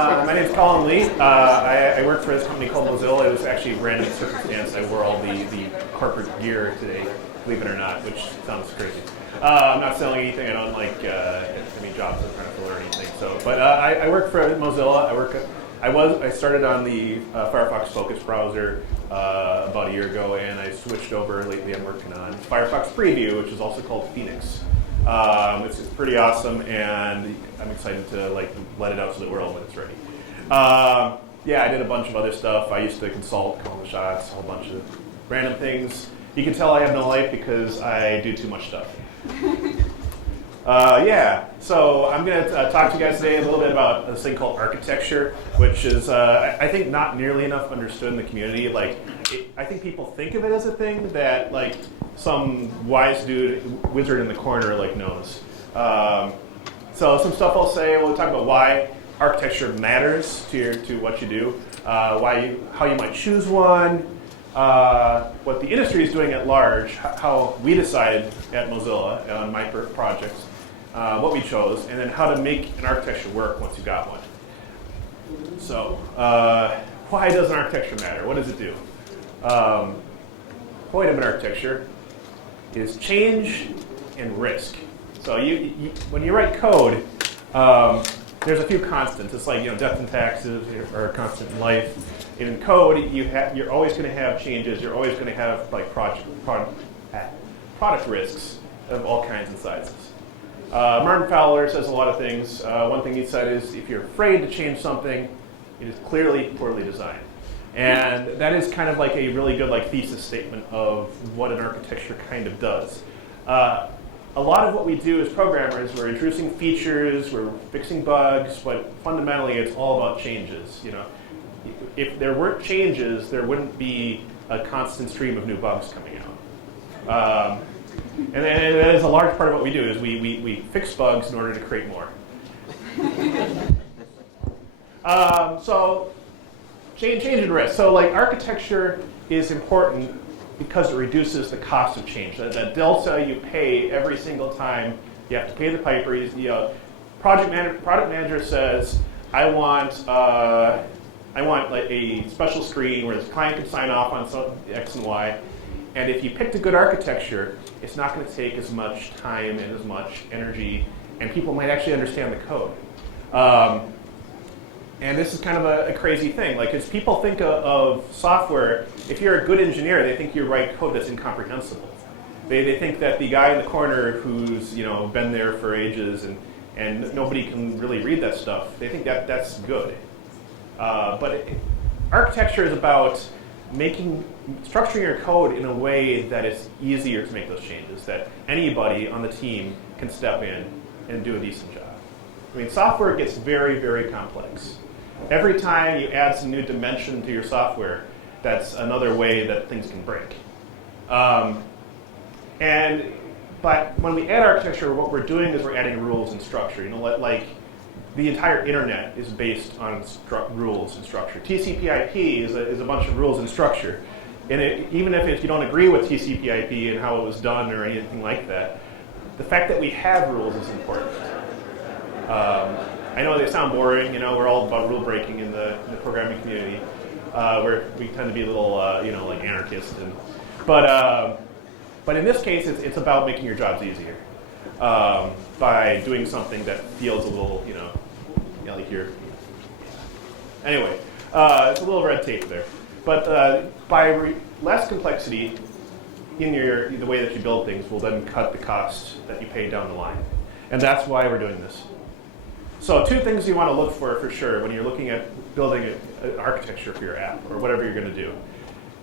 My name is Colin Lee. I work for this company called Mozilla. It was actually a random circumstance. I wore all the corporate gear today, believe it or not, which sounds crazy. I'm not selling anything. I don't like any jobs I'm trying to fill or anything. But I work for Mozilla. I started on the Firefox Focus browser about a year ago, and I switched over. Lately, I'm working on Firefox Preview, which is also called Phoenix. It's pretty awesome, and I'm excited to let it out to the world when it's ready. Yeah, I did a bunch of other stuff. I used to consult, call the shots, a whole bunch of random things. You can tell I have no life because I do too much stuff. Yeah, so I'm going to talk to you guys today a little bit about this thing called architecture, which is, I think, not nearly enough understood in the community. I think people think of it as a thing that, some wise dude, wizard in the corner, knows. So some stuff I'll say. We'll talk about why architecture matters to what you do, how you might choose one, what the industry is doing at large, how we decided at Mozilla on my projects, what we chose, and then how to make an architecture work once you've got one. So why does an architecture matter? What does it do? Point of an architecture is change and risk. So when you write code, there's a few constants. It's like death and taxes are a constant in life. In code, you're always going to have changes. You're always going to have product risks of all kinds and sizes. Martin Fowler says a lot of things. One thing he said is, if you're afraid to change something, it is clearly poorly designed. And that is kind of like a really good thesis statement of what an architecture kind of does. A lot of what we do as programmers, we're introducing features, we're fixing bugs, but fundamentally it's all about changes. If there weren't changes, there wouldn't be a constant stream of new bugs coming out. And that is a large part of what we do, is we fix bugs in order to create more. So change and risk. So architecture is important because it reduces the cost of change. That delta you pay every single time you have to pay the piper. Product manager says, I want a special screen where the client can sign off on X and Y. And if you picked a good architecture, it's not going to take as much time and as much energy, and people might actually understand the code. And this is kind of a crazy thing. As people think of software, if you're a good engineer, they think you write code that's incomprehensible. They think that the guy in the corner who's been there for ages and nobody can really read that stuff, they think that's good. But architecture is about structuring your code in a way that it's easier to make those changes, that anybody on the team can step in and do a decent job. Software gets very, very complex. Every time you add some new dimension to your software, that's another way that things can break. But when we add architecture, what we're doing is we're adding rules and structure. The entire internet is based on rules and structure. TCP/IP is a bunch of rules and structure. And even if you don't agree with TCP/IP and how it was done or anything like that, the fact that we have rules is important. I know they sound boring. We're all about rule breaking in the programming community, where we tend to be a little, anarchists. But in this case, it's about making your jobs easier by doing something that feels a little, like you're. Anyway, it's a little red tape there. But by less complexity in the way that you build things will then cut the cost that you pay down the line. And that's why we're doing this. So 2 things you want to look for sure when you're looking at building an architecture for your app or whatever you're going to do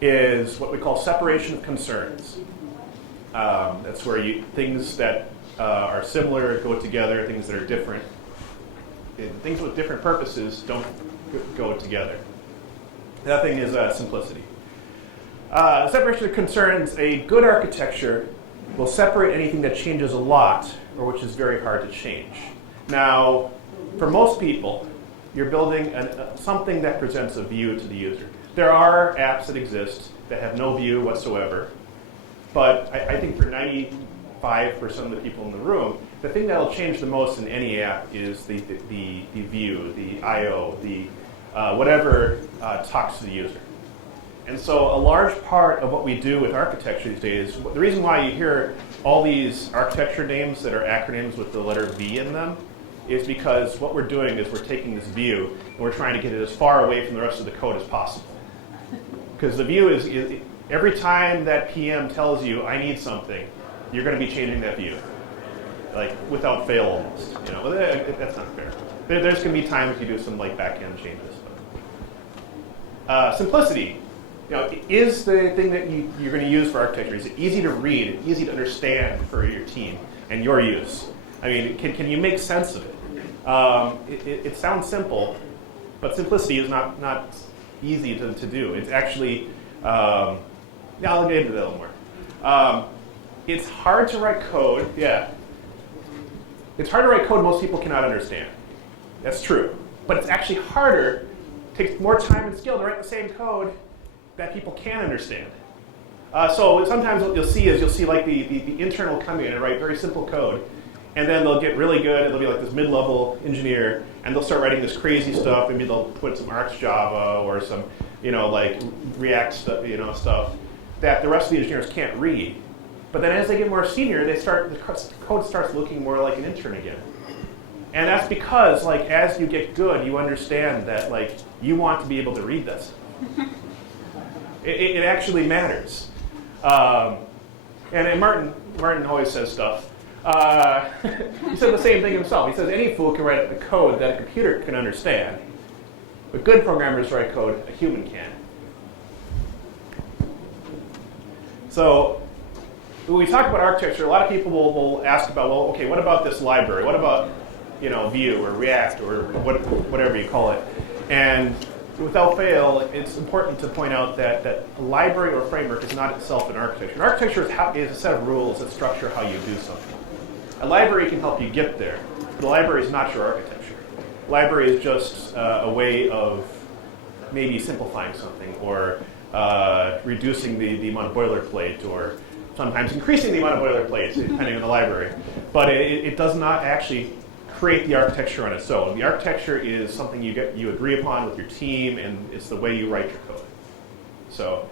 is what we call separation of concerns. That's where things that are similar go together, things that are different. Things with different purposes don't go together. That thing is simplicity. Separation of concerns, a good architecture will separate anything that changes a lot or which is very hard to change. Now, for most people, you're building something that presents a view to the user. There are apps that exist that have no view whatsoever, but I think for 90 5% of the people in the room, the thing that will change the most in any app is the view, the I/O, the whatever talks to the user. And so a large part of what we do with architecture these days, the reason why you hear all these architecture names that are acronyms with the letter V in them is because what we're doing is we're taking this view and we're trying to get it as far away from the rest of the code as possible. Because the view is every time that PM tells you, I need something, you're going to be changing that view. Like, without fail almost. You know, that's not fair. There's going to be times you do some like back-end changes. Simplicity. You know, is the thing that you're going to use for architecture, is it easy to read, easy to understand for your team and your use? I mean, can you make sense of it? It sounds simple, but simplicity is not easy to do. It's actually, I'll get into that a little more. It's hard to write code, It's hard to write code most people cannot understand. That's true. But it's actually harder, takes more time and skill to write the same code that people can understand. So sometimes what you'll see like the internal come in and write very simple code, and then they'll get really good, and they'll be like this mid-level engineer, and they'll start writing this crazy stuff. Maybe they'll put some ArcJava or some, like React stuff, stuff that the rest of the engineers can't read. But then as they get more senior, the code starts looking more like an intern again. And that's because, as you get good, you understand that, you want to be able to read this. It actually matters. And Martin always says stuff. He said the same thing himself. He says any fool can write the code that a computer can understand, but good programmers write code a human can. So when we talk about architecture, a lot of people will ask about, well, okay, what about this library? What about Vue or React or whatever you call it? And without fail, it's important to point out that a library or framework is not itself an architecture. An architecture is a set of rules that structure how you do something. A library can help you get there, but the library is not your architecture. A library is just a way of maybe simplifying something or reducing the amount of boilerplate, or sometimes increasing the amount of boilerplate, depending on the library. But it does not actually create the architecture on its own. The architecture is something you agree upon with your team, and it's the way you write your code. So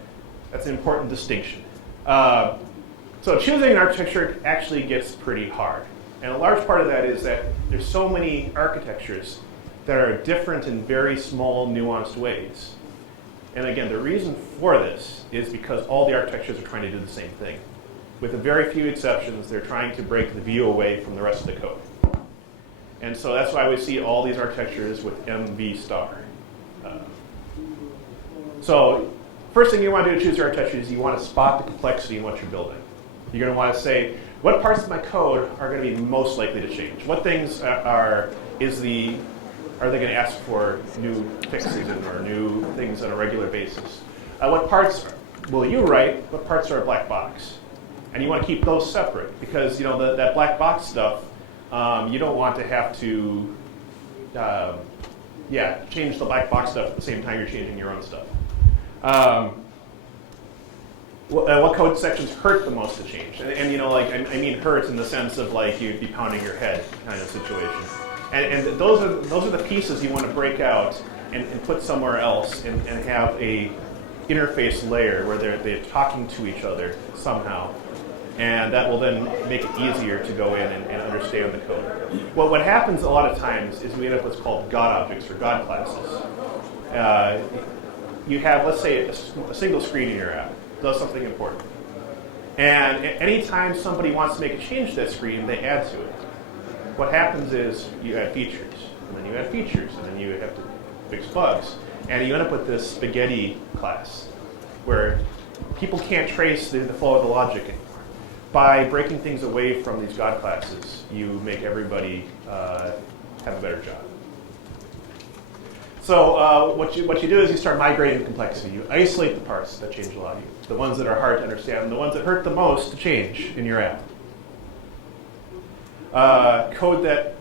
that's an important distinction. So choosing an architecture actually gets pretty hard. And a large part of that is that there's so many architectures that are different in very small, nuanced ways. And again, the reason for this is because all the architectures are trying to do the same thing. With a very few exceptions, they're trying to break the view away from the rest of the code. And so that's why we see all these architectures with MV star. So first thing you want to do to choose your architecture is you want to spot the complexity in what you're building. You're going to want to say, what parts of my code are going to be most likely to change? What things are they going to ask for new fixes or new things on a regular basis? What parts will you write? What parts are a black box? And you want to keep those separate because that black box stuff, you don't want to have to change the black box stuff at the same time you're changing your own stuff. What code sections hurt the most to change? And I mean hurt in the sense of you'd be pounding your head kind of situation. And those are the pieces you want to break out and put somewhere else and have a interface layer where they're talking to each other somehow. And that will then make it easier to go in and understand the code. Well, what happens a lot of times is we end up with what's called God objects or God classes. You have, let's say, a single screen in your app. Does something important. And anytime somebody wants to make a change to that screen, they add to it. What happens is you add features, and then you add features, and then you have to fix bugs. And you end up with this spaghetti class where people can't trace the flow of the logic anymore. By breaking things away from these God classes, you make everybody have a better job. So what you do is you start migrating the complexity. You isolate the parts that change a lot of you, the ones that are hard to understand, and the ones that hurt the most to change in your app. Code that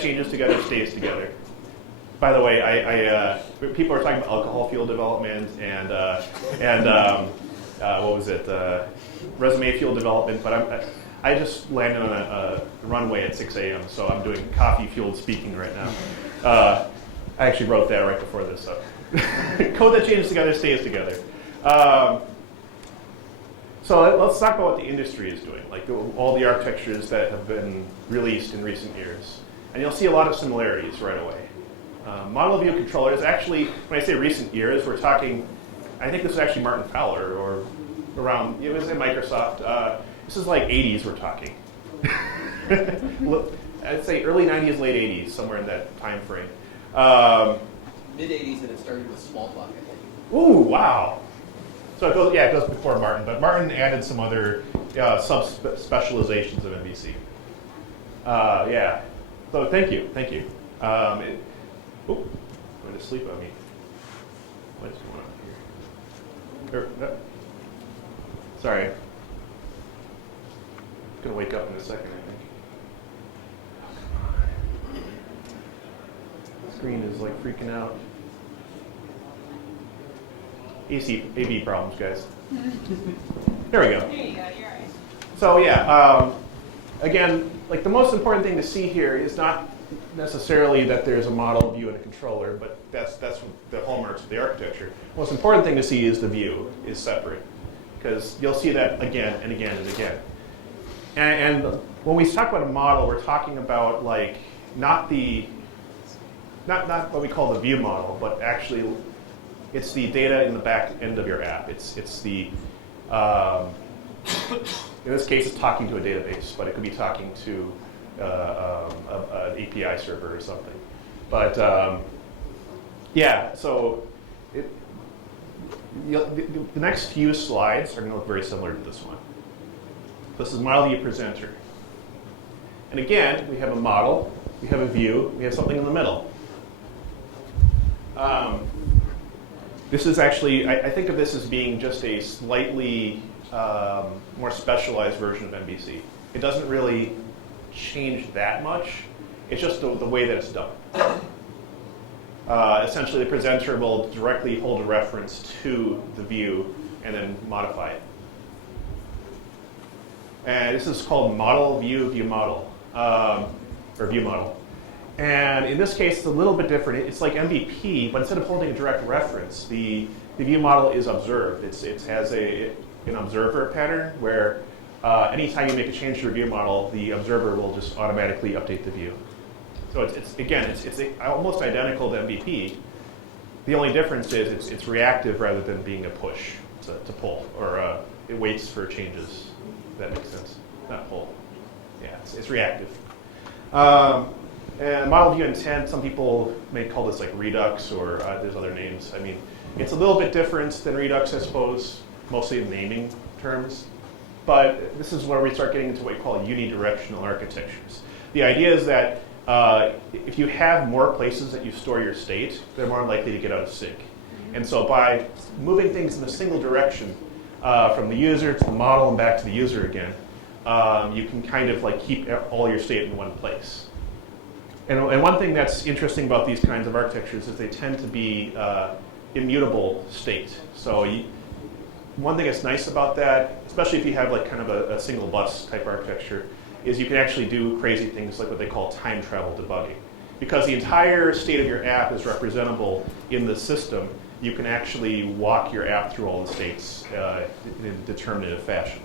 changes together stays together. By the way, people are talking about alcohol fuel development and what was it, resume fuel development, but I just landed on a runway at 6 a.m., so I'm doing coffee-fueled speaking right now. I actually wrote that right before this, so. Code that changes together stays together. So let's talk about what the industry is doing, like all the architectures that have been released in recent years. And you'll see a lot of similarities right away. Model view controllers, actually, when I say recent years, we're talking, I think this is actually Martin Fowler, or around, it was in Microsoft. This is like 80s we're talking. I'd say early 90s, late 80s, somewhere in that time frame. Mid-80s, and it started with small block, I think. Ooh, wow. So it goes before Martin, but Martin added some other sub-specializations of MVC. Yeah, so thank you. Going to sleep on me. What is going on here? Sorry. Going to wake up in a second, I think. The screen is like freaking out. AV problems, guys. There we go. There you go, you're right. So yeah, again, like the most important thing to see here is not necessarily that there's a model view and a controller, but that's the hallmarks of the architecture. The most important thing to see is the view is separate, because you'll see that again and again and again. And when we talk about a model, we're talking about like not what we call the view model, but actually it's the data in the back end of your app. It's the in this case, it's talking to a database, but it could be talking to an API server or something. But yeah, so the next few slides are going to look very similar to this one. This is model view presenter. And again, we have a model, we have a view, we have something in the middle. This is actually, I think of this as being just a slightly more specialized version of MVC. It doesn't really change that much. It's just the way that it's done. Essentially, the presenter will directly hold a reference to the view and then modify it. And this is called model view model, or view model. And in this case, it's a little bit different. It's like MVP, but instead of holding a direct reference, the view model is observed. It has an observer pattern where anytime you make a change to your view model, the observer will just automatically update the view. So it's almost identical to MVP. The only difference is it's reactive rather than being a push to pull, or it waits for changes. If that makes sense. Not pull. Yeah, it's reactive. And model view intent, some people may call this like Redux, or there's other names. I mean, it's a little bit different than Redux, I suppose, mostly in naming terms. But this is where we start getting into what we call Uni-Directional Architectures. The idea is that if you have more places that you store your state, they're more likely to get out of sync. And so by moving things in a single direction, from the user to the model and back to the user again, you can kind of like keep all your state in one place. And one thing that's interesting about these kinds of architectures is they tend to be immutable state. So one thing that's nice about that, especially if you have like kind of a single bus type architecture, is you can actually do crazy things like what they call time travel debugging. Because the entire state of your app is representable in the system, you can actually walk your app through all the states in a determinative fashion.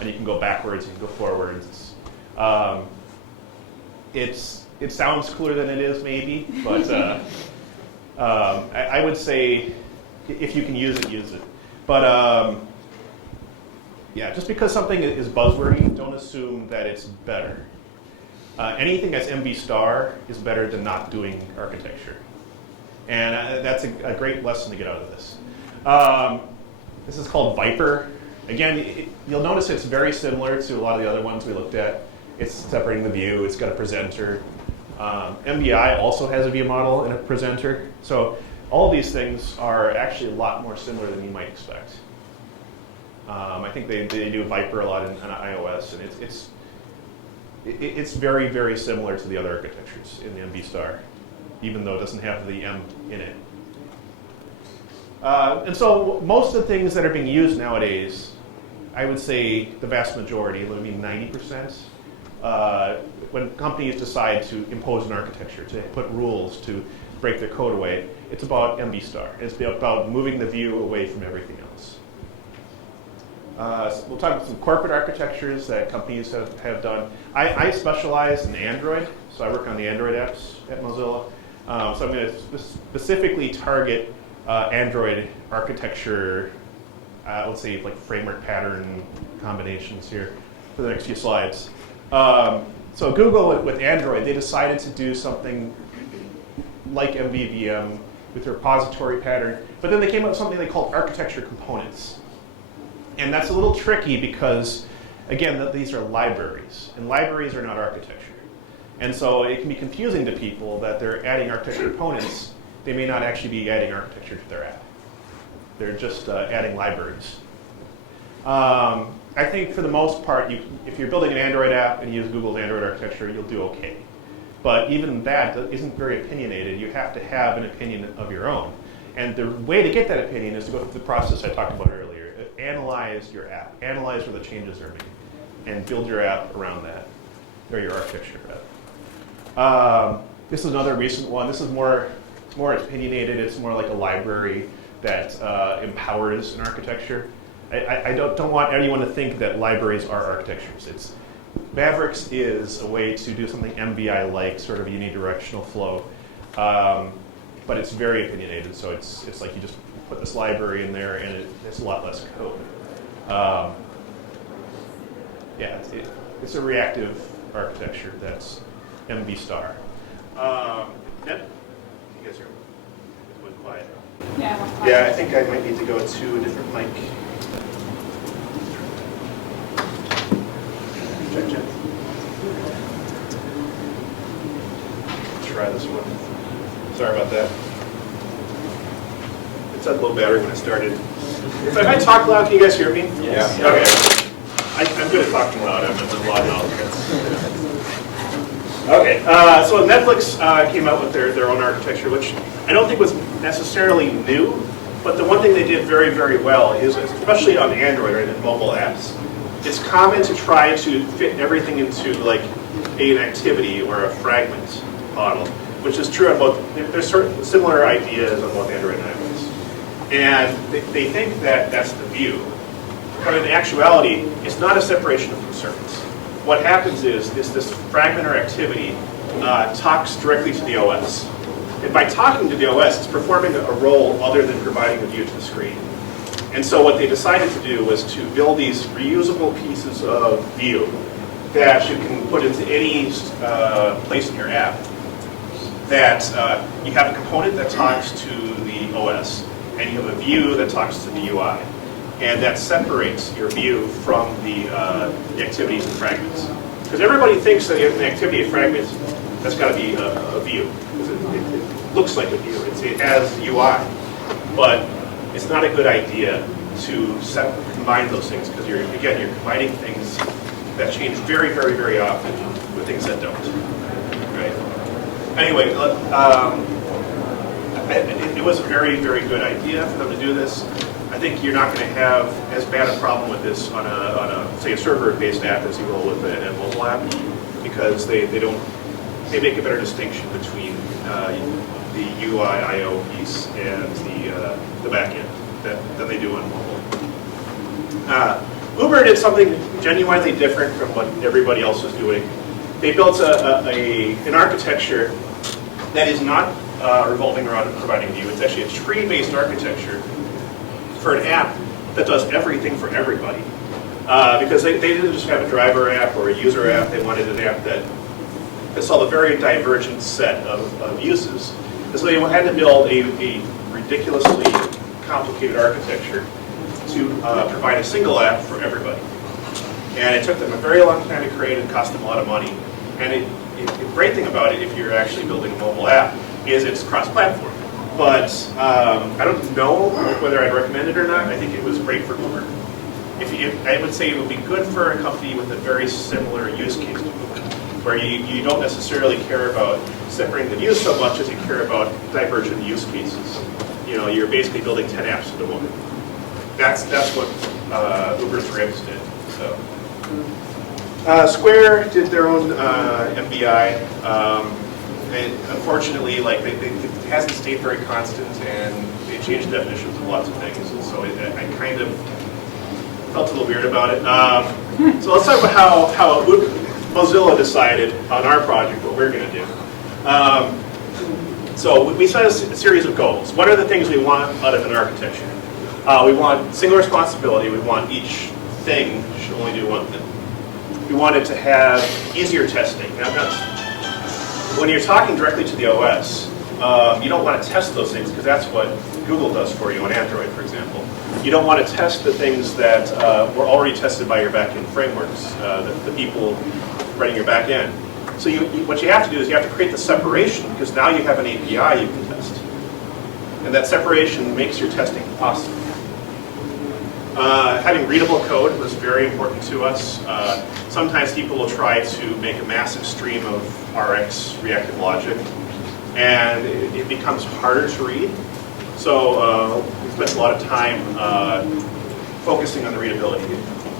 And you can go backwards, you can go forwards. It sounds cooler than it is, maybe, but I would say if you can use it, use it. But yeah, just because something is buzzwordy, don't assume that it's better. Anything that's MV star is better than not doing architecture. And that's a great lesson to get out of this. This is called Viper. Again, you'll notice it's very similar to a lot of the other ones we looked at. It's separating the view, it's got a presenter. MVI also has a view model and a presenter. So all of these things are actually a lot more similar than you might expect. I think they do Viper a lot on iOS, and it's very, very similar to the other architectures in the MV star, even though it doesn't have the M in it. And so most of the things that are being used nowadays, I would say the vast majority, maybe 90%, when companies decide to impose an architecture, to put rules, to break their code away, it's about MB star. It's about moving the view away from everything else. So we'll talk about some corporate architectures that companies have done. I specialize in Android, so I work on the Android apps at Mozilla. So I'm going to specifically target Android architecture, let's say like framework pattern combinations here for the next few slides. So Google with Android, they decided to do something like MVVM with a repository pattern, but then they came up with something they called architecture components. And that's a little tricky because, again, these are libraries, and libraries are not architecture. And so it can be confusing to people that they're adding architecture components. They may not actually be adding architecture to their app. They're just adding libraries. I think for the most part, if you're building an Android app and you use Google's Android architecture, you'll do okay. But even that isn't very opinionated. You have to have an opinion of your own. And the way to get that opinion is to go through the process I talked about earlier. Analyze your app. Analyze where the changes are made. And build your app around that, or your architecture app. This is another recent one. This is more opinionated. It's more like a library that empowers an architecture. I don't want anyone to think that libraries are architectures. Mavericks is a way to do something MVI-like, sort of a unidirectional flow, but it's very opinionated. So it's like you just put this library in there, and it's a lot less code. Yeah, it's a reactive architecture that's MV star. Ned, you guys are going quiet. Yeah, I think I might need to go to a different mic. Check. Try this one. Sorry about that. It said low battery when it started. If I talk loud, can you guys hear me? Yes. Yeah. Okay. I'm good at talking loud. I'm a lot of Okay. So Netflix came out with their own architecture, which I don't think was necessarily new, but the one thing they did very, very well is, especially on Android or in mobile apps, it's common to try to fit everything into like an activity or a fragment model, which is true on both. There's certain similar ideas on both Android and iOS. And they think that that's the view. But in actuality, it's not a separation from service. What happens is this fragment or activity talks directly to the OS. And by talking to the OS, it's performing a role other than providing a view to the screen. And so what they decided to do was to build these reusable pieces of view that you can put into any place in your app. That you have a component that talks to the OS, and you have a view that talks to the UI. And that separates your view from the activities and fragments. Because everybody thinks that an activity of fragments, that's got to be a view. It looks like a view. It has UI. But it's not a good idea to combine those things, because you're combining things that change very, very, very often with things that don't. Right? Anyway, it was a very, very good idea for them to do this. I think you're not going to have as bad a problem with this on a say a server-based app as you will with a mobile app, because they make a better distinction between the UI I/O piece and the backend than they do on mobile. Uber did something genuinely different from what everybody else was doing. They built an architecture that is not revolving around providing view. It's actually a tree-based architecture for an app that does everything for everybody. Because they didn't just have a driver app or a user app, they wanted an app that saw a very divergent set of uses. And so they had to build a ridiculously complicated architecture to provide a single app for everybody. And it took them a very long time to create and cost them a lot of money. And the great thing about it, if you're actually building a mobile app, is it's cross-platform. But I don't know whether I'd recommend it or not. I think it was great for Uber. I would say it would be good for a company with a very similar use case to Uber, where you don't necessarily care about separating the views so much as you care about divergent use cases. you're basically building 10 apps into one. That's what Uber's Ribs did. So Square did their own MBI. And unfortunately, like it hasn't stayed very constant, and they changed definitions of lots of things. And so I kind of felt a little weird about it. So let's talk about how Mozilla decided on our project what we're going to do. So we set a series of goals. What are the things we want out of an architecture? We want single responsibility. We want each thing should only do one thing. We want it to have easier testing. Now, when you're talking directly to the OS, you don't want to test those things because that's what Google does for you on Android, for example. You don't want to test the things that were already tested by your backend frameworks, the people writing your backend. So what you have to do is you have to create the separation because now you have an API you can test. And that separation makes your testing possible. Having readable code was very important to us. Sometimes people will try to make a massive stream of RX reactive logic, and it becomes harder to read. So we spent a lot of time focusing on the readability.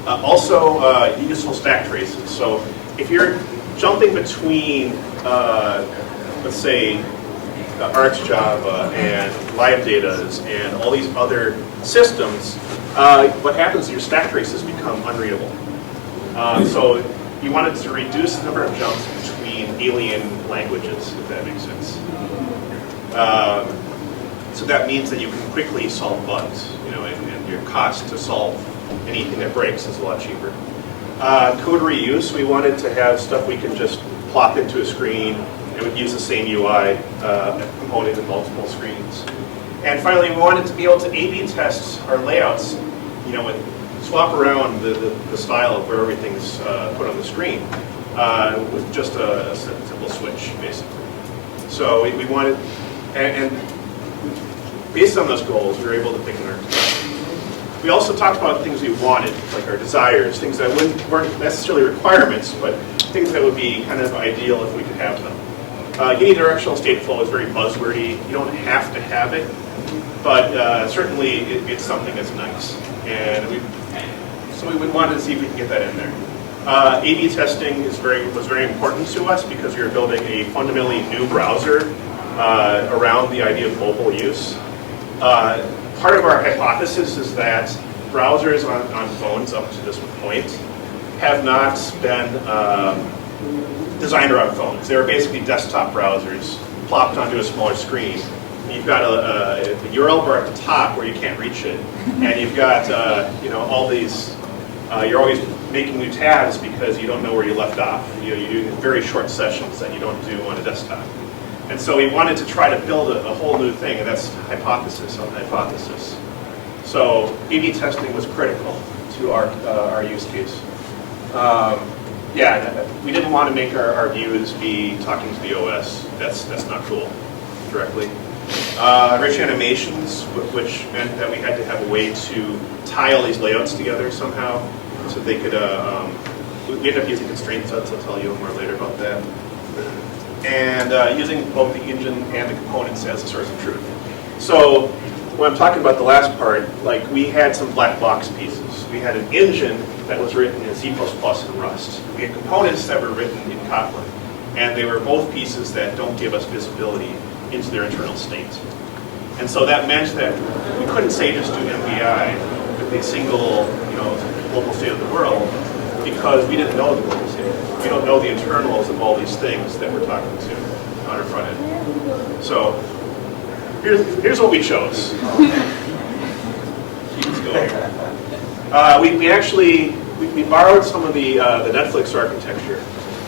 Also, useful stack traces. So if you're jumping between, let's say, RxJava and live datas and all these other systems, what happens is your stack traces become unreadable. So you wanted to reduce the number of jumps between alien languages, if that makes sense. So that means that you can quickly solve bugs, and your cost to solve anything that breaks is a lot cheaper. Code reuse, we wanted to have stuff we can just plop into a screen and would use the same UI component in multiple screens. And finally, we wanted to be able to A/B test our layouts, and swap around the style of where everything's put on the screen with just a simple switch, basically. So we wanted, and based on those goals, we were able to pick an architecture. We also talked about things we wanted, like our desires, things that weren't necessarily requirements, but things that would be kind of ideal if we could have them. Uni-directional stateflow is very buzzwordy. You don't have to have it, but certainly it's something that's nice. And so we would want to see if we can get that in there. A/B testing was very important to us because we were building a fundamentally new browser around the idea of mobile use. Part of our hypothesis is that browsers on phones up to this point have not been designed around phones. They were basically desktop browsers plopped onto a smaller screen. You've got a URL bar at the top where you can't reach it, and you've got all these. You're always making new tabs because you don't know where you left off. You do very short sessions that you don't do on a desktop. And so we wanted to try to build a whole new thing, and that's hypothesis on hypothesis. So A/B testing was critical to our use case. We didn't want to make our views be talking to the OS. That's not cool directly. Rich animations, which meant that we had to have a way to tie all these layouts together somehow, so they could. We ended up using Constraint Sets. I'll tell you more later about that. And using both the engine and the components as a source of truth. So when I'm talking about the last part, like we had some black box pieces. We had an engine that was written in C++ and Rust. We had components that were written in Kotlin. And they were both pieces that don't give us visibility into their internal state. And so that meant that we couldn't say just do MBI with a single global state of the world because we didn't know the global state. We don't know the internals of all these things that we're talking to on our front end. So here's what we chose. Keep this going. We borrowed some of the Netflix architecture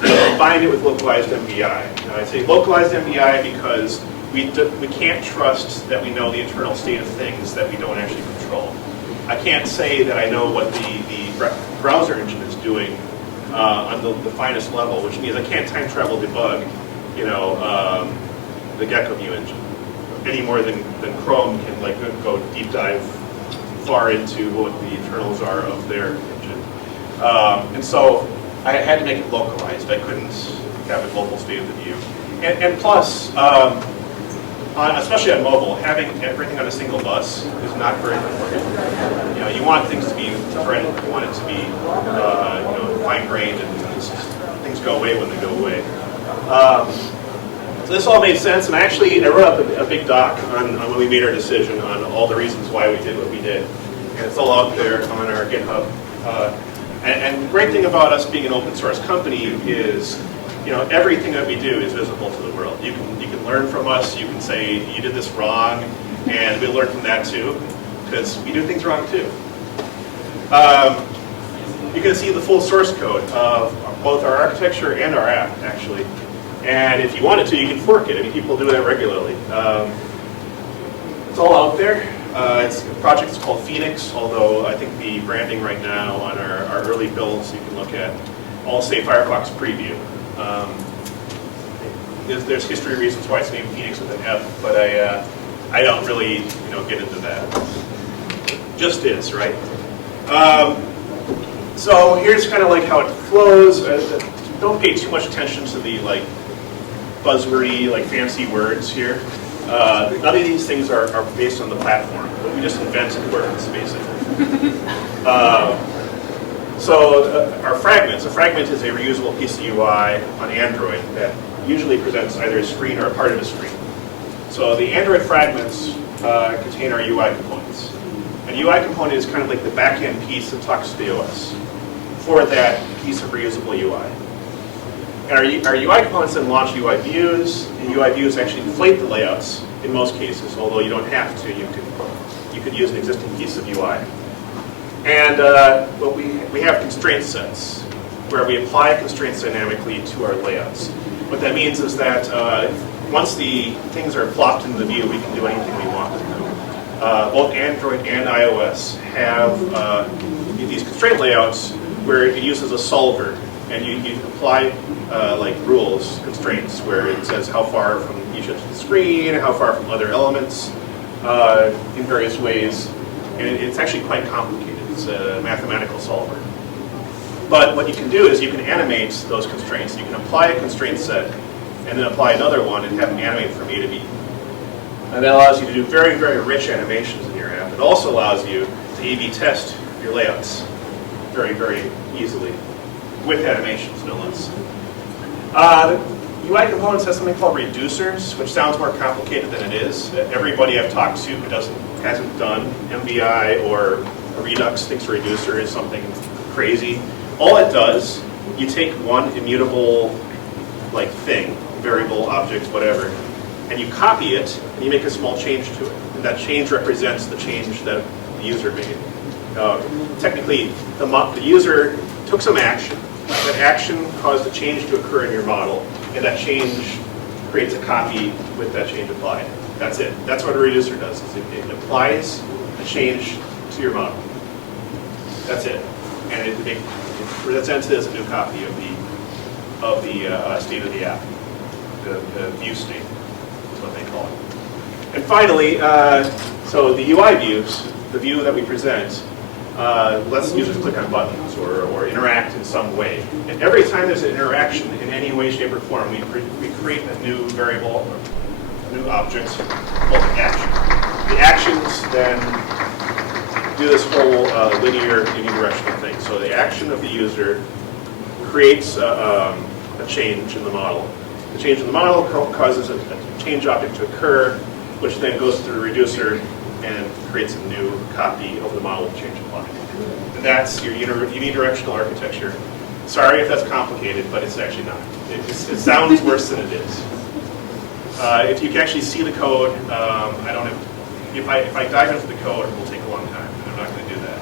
and combined it with localized MBI. Now I say localized MBI because we can't trust that we know the internal state of things that we don't actually control. I can't say that I know what the browser engine is doing on the finest level, which means I can't time travel debug, the Gecko View engine any more than Chrome can go deep dive far into what the internals are of their engine. And so I had to make it localized. I couldn't have a local state of the view. And plus, a especially on mobile, having everything on a single bus is not very important. You know, you want things to be threaded. You want it to be, fine-grained, and things go away when they go away. So this all made sense, and I wrote up a big doc on when we made our decision on all the reasons why we did what we did, and it's all out there on our GitHub. And the great thing about us being an open source company is, everything that we do is visible to the world. You can learn from us. You can say you did this wrong, and we'll learn from that too, because we do things wrong too. You can see the full source code of both our architecture and our app, actually. And if you wanted to, you can fork it. I mean, people do that regularly. It's all out there. The project is called Phoenix, although I think the branding right now on our early builds, you can look at, all say Firefox Preview. There's history reasons why it's named Phoenix with an F, but I don't really get into that. Just is, right? So here's kind of like how it flows. Don't pay too much attention to the buzzwordy, fancy words here. None of these things are based on the platform, but we just invented words, basically. Our fragments. A fragment is a reusable piece of UI on Android that usually presents either a screen or a part of a screen. So the Android fragments contain our UI components. An UI component is kind of like the back-end piece that talks to the OS for that piece of reusable UI. And our UI components then launch UI views, and UI views actually inflate the layouts in most cases, although you don't have to. You could use an existing piece of UI. And we have constraint sets, where we apply constraints dynamically to our layouts. What that means is that once the things are plopped into the view, we can do anything we want with them. Both Android and iOS have these constraint layouts where it uses a solver, and you apply rules, constraints, where it says how far from each edge of the screen, how far from other elements in various ways. And it's actually quite complicated. It's a mathematical solver. But what you can do is you can animate those constraints. You can apply a constraint set and then apply another one and have them animate from A to B. And that allows you to do very, very rich animations in your app. It also allows you to A/B test your layouts very, very easily with animations, no less. UI components has something called reducers, which sounds more complicated than it is. Everybody I've talked to who hasn't done MVI or Redux thinks a reducer is something crazy. All it does, you take one immutable thing, variable, object, whatever, and you copy it, and you make a small change to it. And that change represents the change that the user made. Technically, the user took some action. That action caused a change to occur in your model, and that change creates a copy with that change applied. That's it. That's what a reducer does. Is it applies a change to your model. That's it. And it presents it as a new copy of the state of the app, the view state is what they call it. And finally, so the UI views, the view that we present, lets users click on buttons or interact in some way. And every time there's an interaction in any way, shape, or form, we create a new variable, a new object called an action. The actions then do this whole linear unidirectional thing. So the action of the user creates a change in the model. The change in the model causes a change object to occur, which then goes to the reducer and creates a new copy of the model with change applied. And that's your unidirectional architecture. Sorry if that's complicated, but it's actually not. It sounds worse than it is. If you can actually see the code, I don't have. If I dive into the code, it will take a long time, and I'm not going to do that.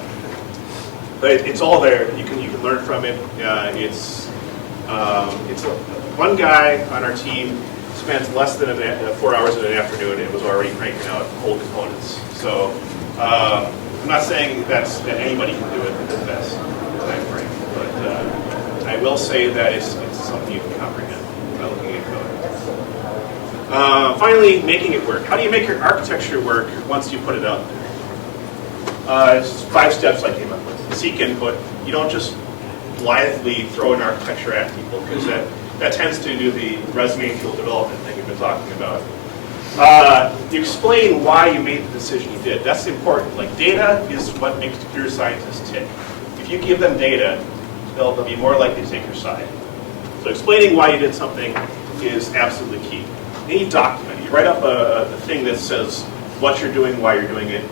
But it's all there. You can learn from it. One guy on our team spends less than 4 hours in an afternoon and was already cranking out whole components. So I'm not saying that anybody can do it at the best time frame, but I will say that it's something you can comprehend by looking at code. Finally, making it work. How do you make your architecture work once you put it out there? It's 5 steps I came up with. Seek input. You don't just blithely throw an architecture at people, because that tends to do the resume field development thing we've been talking about. You explain why you made the decision you did. That's important. Like, data is what makes computer scientists tick. If you give them data, they'll be more likely to take your side. So explaining why you did something is absolutely key. You need document. You write up a thing that says what you're doing, why you're doing it.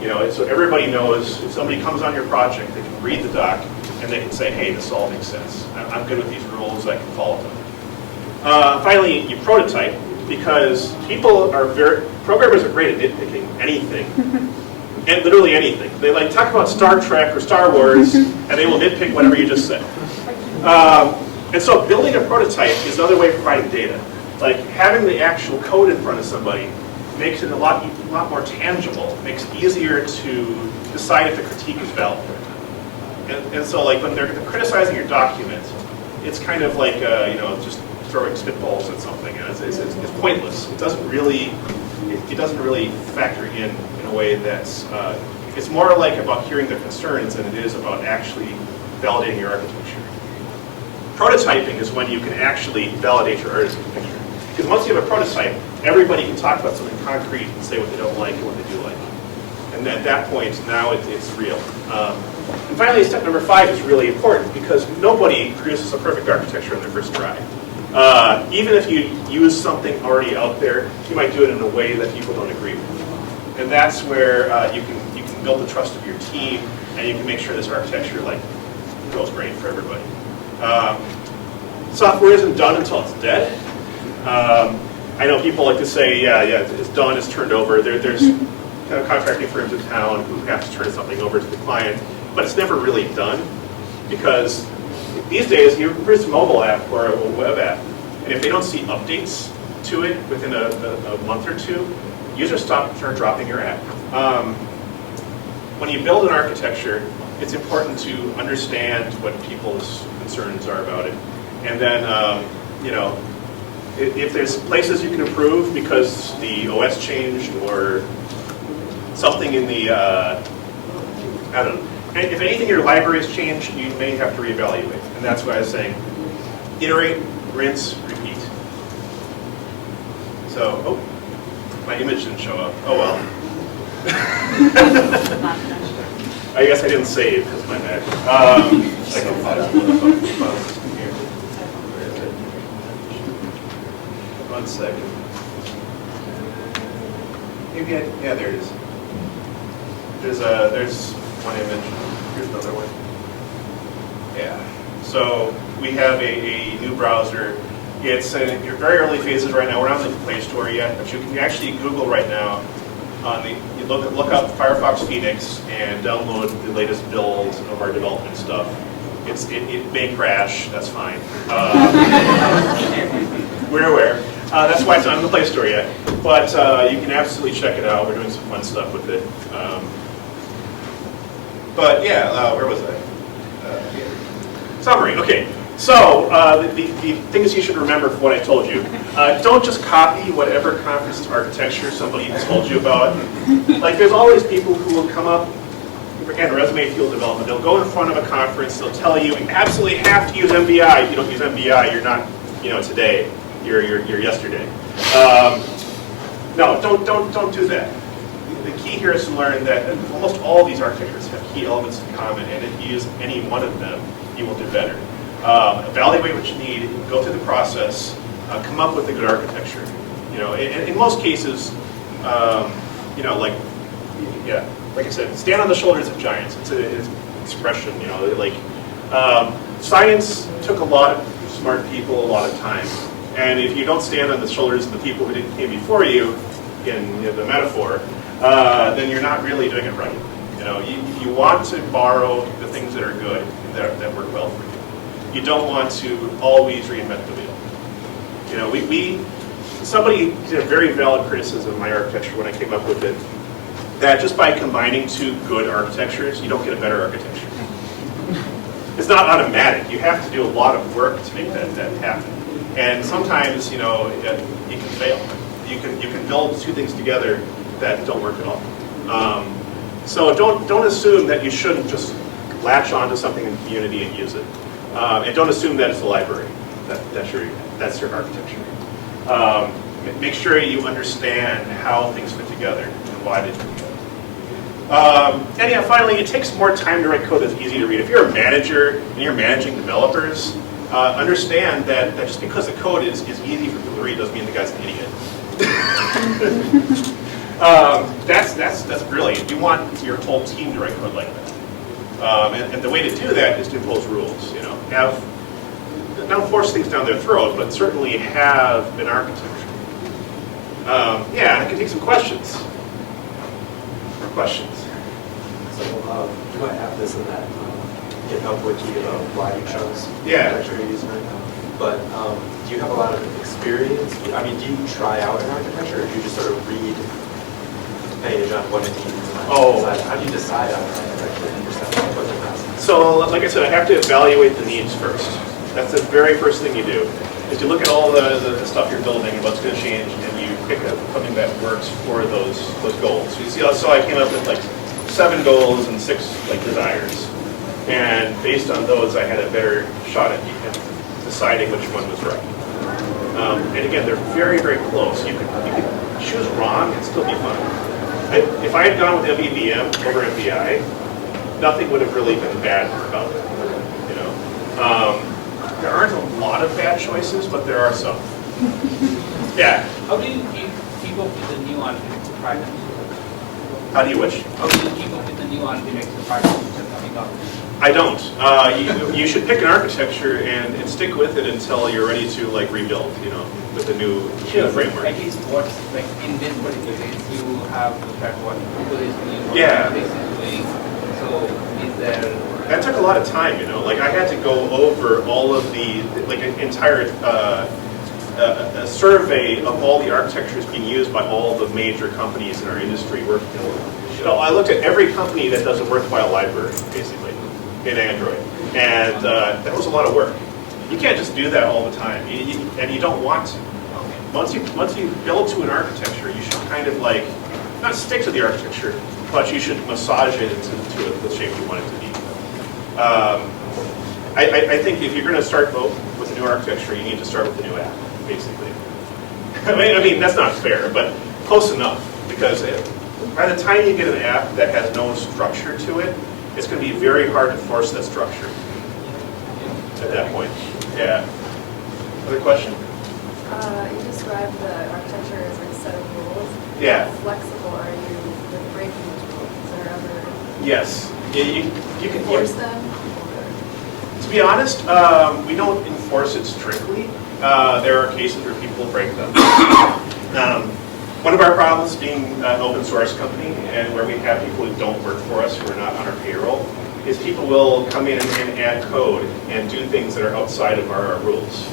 You know, so everybody knows if somebody comes on your project, they can read the doc and they can say, hey, this all makes sense. I'm good with these rules, I can follow them. Finally, you prototype, because programmers are great at nitpicking anything. And literally anything. They like talk about Star Trek or Star Wars, and they will nitpick whatever you just said. And so building a prototype is another way of providing data. Like having the actual code in front of somebody makes it a lot more tangible, makes it easier to decide if the critique is valid. And so like when they're criticizing your document, it's kind of like just throwing spitballs at something, and it's pointless. It doesn't really factor in a way that's it's more like about hearing the concerns than it is about actually validating your architecture. Prototyping is when you can actually validate your architecture. Because once you have a prototype, everybody can talk about something concrete and say what they don't like and what they do like. And at that point, now it's real. And finally, step number 5 is really important because nobody produces a perfect architecture on their first try. Even if you use something already out there, you might do it in a way that people don't agree with. And that's where you can build the trust of your team, and you can make sure this architecture goes great for everybody. Software isn't done until it's dead. I know people like to say, yeah, it's done, it's turned over. There's kind of contracting firms in town who have to turn something over to the client, but it's never really done because these days you produce a mobile app or a web app, and if they don't see updates to it within a month or two, users start dropping your app. When you build an architecture, it's important to understand what people's concerns are about it, and then if there's places you can improve because the OS changed or something in the, I don't know. And if anything in your library has changed, you may have to reevaluate. And that's why I was saying, iterate, rinse, repeat. So, oh, my image didn't show up. Oh well. I guess I didn't save because my bad. I can find out the file system here. Where is it? 1 second. Maybe yeah, there it is. There's one image. Here's another one. Yeah. So we have a new browser. It's in very early phases right now. We're not in the Play Store yet, but you can actually Google right now. You look up Firefox Phoenix and download the latest build of our development stuff. It may crash. That's fine. We're aware. That's why it's not in the Play Store yet. But you can absolutely check it out. We're doing some fun stuff with it. But yeah, where was I? Yeah. Summary. Okay. So the things you should remember from what I told you. Don't just copy whatever conference architecture somebody told you about. Like there's always people who will come up, again, resume field development. They'll go in front of a conference. They'll tell you absolutely have to use MVI. If you don't use MVI, you're not, today. You're yesterday. No, don't do that. The key here is to learn that almost all these architectures have key elements in common, and if you use any one of them, you will do better. Evaluate what you need, go through the process, come up with a good architecture. In most cases, like I said, stand on the shoulders of giants. It's an expression, science took a lot of smart people a lot of time. And if you don't stand on the shoulders of the people who came before you, in the metaphor, then you're not really doing it right. You want to borrow the things that are good, that work well for you. You don't want to always reinvent the wheel. Somebody did a very valid criticism of my architecture when I came up with it, that just by combining 2 good architectures, you don't get a better architecture. It's not automatic. You have to do a lot of work to make that happen. And sometimes, you can fail. You can build 2 things together that don't work at all. So don't assume that you shouldn't just latch onto something in the community and use it. And don't assume that it's a library. That's your architecture. make sure you understand how things fit together and why they fit together. And yeah, finally, it takes more time to write code that's easy to read. If you're a manager and you're managing developers, understand that just because the code is easy for people to read doesn't mean the guy's an idiot. That's brilliant. You want your whole team to write code like that. And the way to do that is to impose rules. Not force things down their throat, but certainly have an architecture. Yeah, I can take some questions. More questions? So you might have this in that GitHub wiki about why you chose the Yeah. architecture you're using right now. But do you have a lot of experience? I mean, do you try out an architecture, or do you just sort of read the page on what it needs? How do you decide on an architecture yourself? What's the process? So, like I said, I have to evaluate the needs first. That's the very first thing you do. Is you look at all the stuff you're building and what's going to change, and you pick up something that works for those goals. You see, so I came up with like 7 goals and 6 desires, and based on those, I had a better shot at deciding which one was right. And again, they're very, very close. You could choose wrong and still be fine. If I had gone with MVVM over MVI, nothing would have really been bad about it. There aren't a lot of bad choices, but there are some. Yeah. How do you keep up with the new architecture fragments? How do you wish? How do you keep up with the new architecture fragments which are coming up? I don't. You should pick an architecture and stick with it until you're ready to rebuild, with the new framework. At least what's in this particular case, you have looked at what Google is doing, what Yeah. Netflix is doing. So is there? That took a lot of time, I had to go over all of the, an entire a survey of all the architectures being used by all the major companies in our industry. I looked at every company that does a worthwhile library, basically, in Android. And that was a lot of work. You can't just do that all the time, and you don't want to. Once you build to an architecture, you should kind of not stick to the architecture, but you should massage it into the shape you want it to be. I think if you're going to start with a new architecture, you need to start with the new app, basically. I mean that's not fair, but close enough, because by the time you get an app that has no structure to it, it's going to be very hard to force that structure at that point. Yeah. Other question? You described the architecture as a set of rules. Yeah. How flexible are you with breaking those rules? Is there ever Yes. Yeah, you can force them? To be honest, we don't enforce it strictly. There are cases where people break them. One of our problems being an open source company, and where we have people who don't work for us, who are not on our payroll, is people will come in and add code and do things that are outside of our rules.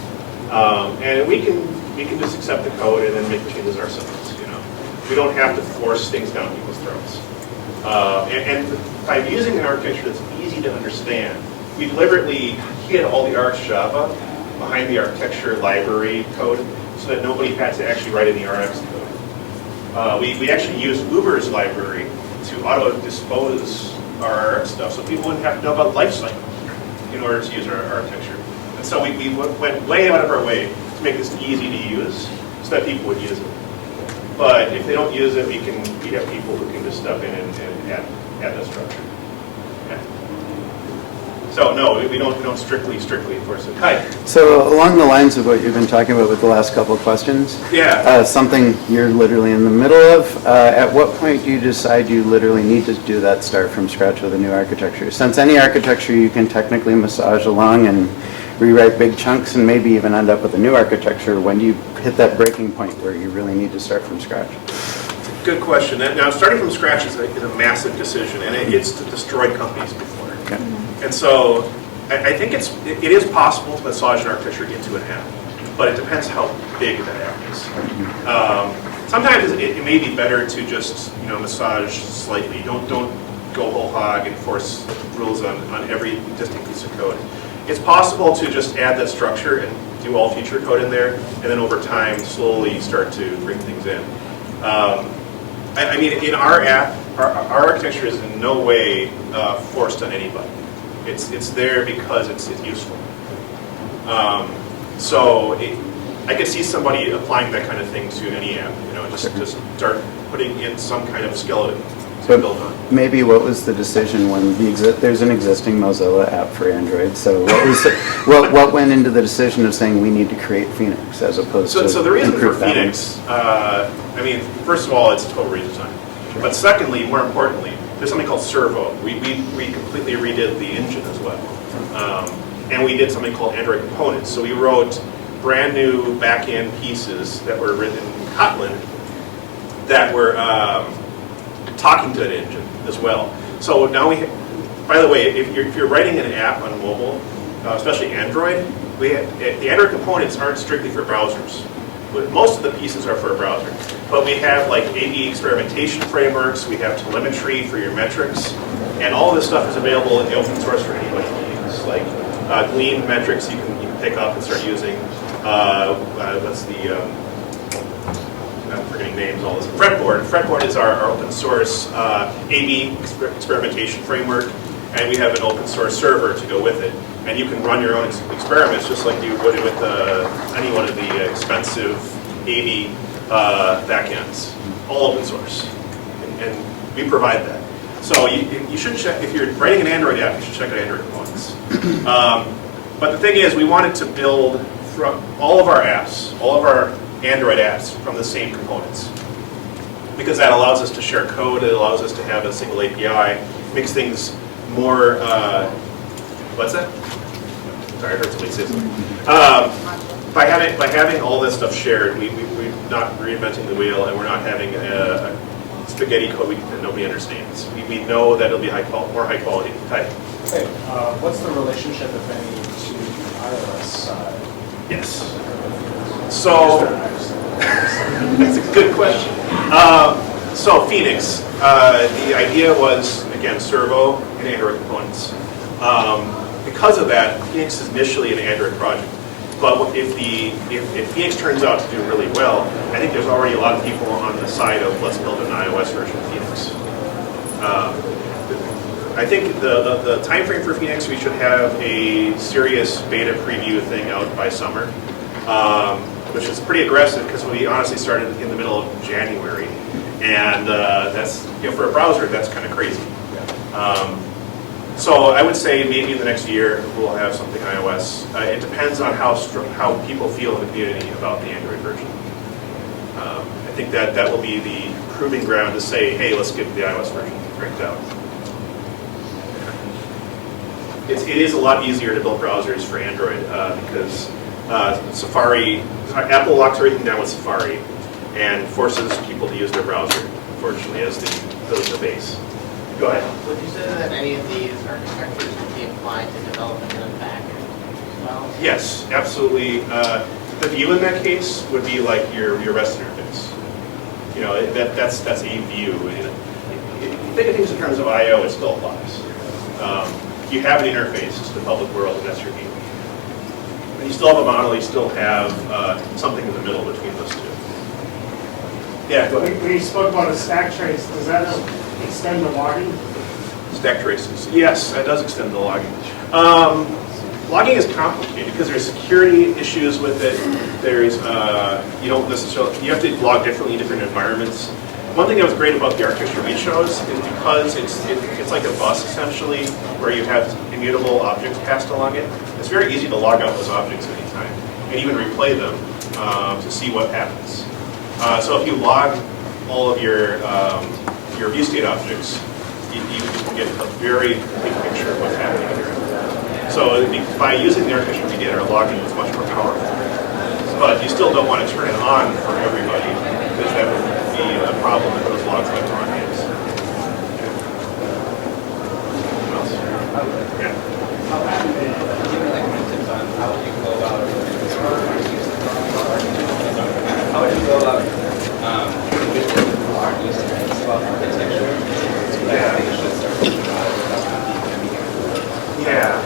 And we can just accept the code and then make the changes ourselves. We don't have to force things down people's throats. And by using an architecture that's easy to understand, we deliberately hid all the Rx Java behind the architecture library code so that nobody had to actually write any Rx code. We actually use Uber's library to auto-dispose our Rx stuff so people wouldn't have to know about lifecycle in order to use our architecture. And so we went way out of our way to make this easy to use so that people would use it. But if they don't use it, we have people who can just step in and add that structure. Yeah. So no, we don't strictly enforce it. Hi. So along the lines of what you've been talking about with the last couple of questions, Yeah. something you're literally in the middle of, at what point do you decide you literally need to do that start from scratch with a new architecture? Since any architecture you can technically massage along and rewrite big chunks and maybe even end up with a new architecture, when do you hit that breaking point where you really need to start from scratch? Good question. Now, starting from scratch is a massive decision, and it's destroyed companies before. Okay. And so, I think it is possible to massage an architecture into an app, but it depends how big that app is. Sometimes it may be better to just massage slightly. Don't go whole hog and force rules on every existing piece of code. It's possible to just add that structure and do all feature code in there, and then over time slowly start to bring things in. I mean, in our app, our architecture is in no way forced on anybody. It's there because it's useful. So I could see somebody applying that kind of thing to any app, just start putting in some kind of skeleton to build on. Maybe what was the decision when there's an existing Mozilla app for Android? So what went into the decision of saying we need to create Phoenix as opposed to So the reason for improve that one? Phoenix, first of all, it's a total redesign. But secondly, more importantly, there's something called Servo. We completely redid the engine as well. And we did something called Android Components. So we wrote brand new back-end pieces that were written in Kotlin that were talking to that engine as well. So now by the way, if you're writing an app on mobile, especially Android, the Android components aren't strictly for browsers. But most of the pieces are for a browser. But we have like A/B experimentation frameworks, we have telemetry for your metrics, and all of this stuff is available in the open source for anybody to use. Like Glean metrics you can pick up and start using. I'm forgetting names, all this. Fretboard. Fretboard is our open source A/B experimentation framework, and we have an open source server to go with it. And you can run your own experiments just like you would with any one of the expensive A/B backends, all open source. And we provide that. So you should check, if you're writing an Android app, you should check out Android components. But the thing is, we wanted to build from all of our apps, all of our Android apps from the same components. Because that allows us to share code, it allows us to have a single API, makes things more, what's that? Sorry, I heard somebody say something. By having all this stuff shared, we're not reinventing the wheel, and we're not having a spaghetti code that nobody understands. We know that it'll be more high quality. Hi. Okay, what's the relationship, if any, to the iOS side? Yes. So, that's a good question. So Phoenix, the idea was, again, Servo and Android components. Because of that, Phoenix is initially an Android project. But if Phoenix turns out to do really well, I think there's already a lot of people on the side of let's build an iOS version of Phoenix. I think the time frame for Phoenix, we should have a serious beta preview thing out by summer, which is pretty aggressive because we honestly started in the middle of January, and that's for a browser that's kind of crazy. So I would say maybe in the next year we'll have something iOS. It depends on how people feel in the community about the Android version. I think that will be the proving ground to say, hey, let's get the iOS version cranked out. It is a lot easier to build browsers for Android because Safari, Apple locks everything down with Safari and forces people to use their browser, unfortunately, as the base. Go ahead. Would you say that any of these architectures would be applied to development in the back end as well? Yes, absolutely. The view in that case would be like your REST interface. That's a view. If you think of things in terms of I/O, it still applies. You have an interface to the public world, and that's your view. And you still have a model. You still have something in the middle between those two. Yeah, go ahead. When you spoke about a stack trace, does that extend the logging? Stack traces. Yes, that does extend the logging. Logging is complicated because there's security issues with it. There's you don't necessarily, you have to log differently in different environments. One thing that was great about the architecture we chose is because it's like a bus essentially, where you have immutable objects passed along it. It's very easy to log out those objects anytime and even replay them to see what happens. So if you log all of your view state objects, you can get a very big picture of what's happening here. So by using the architecture we did, our logging was much more powerful. But you still don't want to turn it on for everybody because that would be a problem if those logs get wrong. Yeah. How would you go about convincing people who aren't used to this about architecture? Yeah.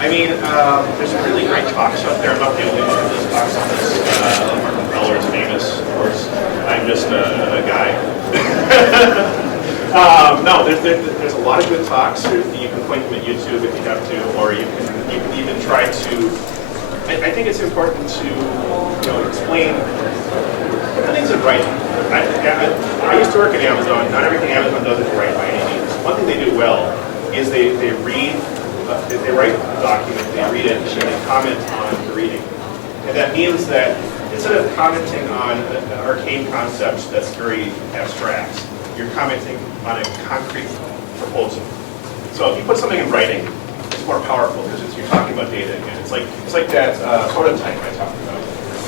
I mean, there's some really great talks out there. I'm not the only one who does talks on this. Mark Preller is famous, of course. I'm just a guy. No, there's a lot of good talks. You can point them at YouTube if you have to, or you can even try to I think it's important to explain things in writing. I used to work at Amazon. Not everything Amazon does is right by any means. One thing they do well is they read, they write the document, they read it, and they comment on the reading. And that means that instead of commenting on arcane concepts that's very abstract, you're commenting on a concrete proposal. So if you put something in writing, it's more powerful because you're talking about data again. It's like that prototype I talked about.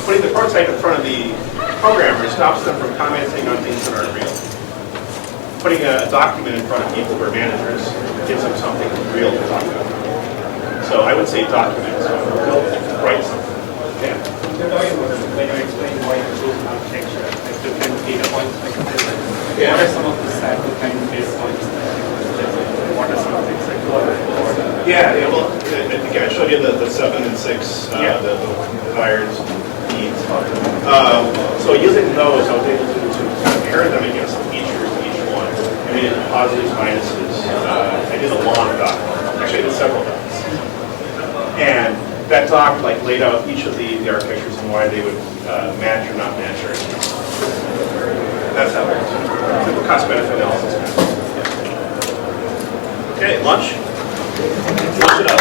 Putting the prototype in front of the programmer stops them from commenting on things that aren't real. Putting a document in front of people who are managers gives them something real to talk about. So I would say document. So write something. Yeah. You're talking about when you explain why you choose an architecture, like different data points, like this. Yeah. What are some of the cycle kind of base points? What are some of the things like Yeah, well, I think I showed you the 7 and 6, the desired needs. So using those, I was able to compare them against the features of each one. I mean, positives, minuses. I did a long doc. Actually, I did several docs. And that doc laid out each of the architectures and why they would match or not match. That's how it works. Simple cost-benefit analysis. Okay, lunch? Lunch it up.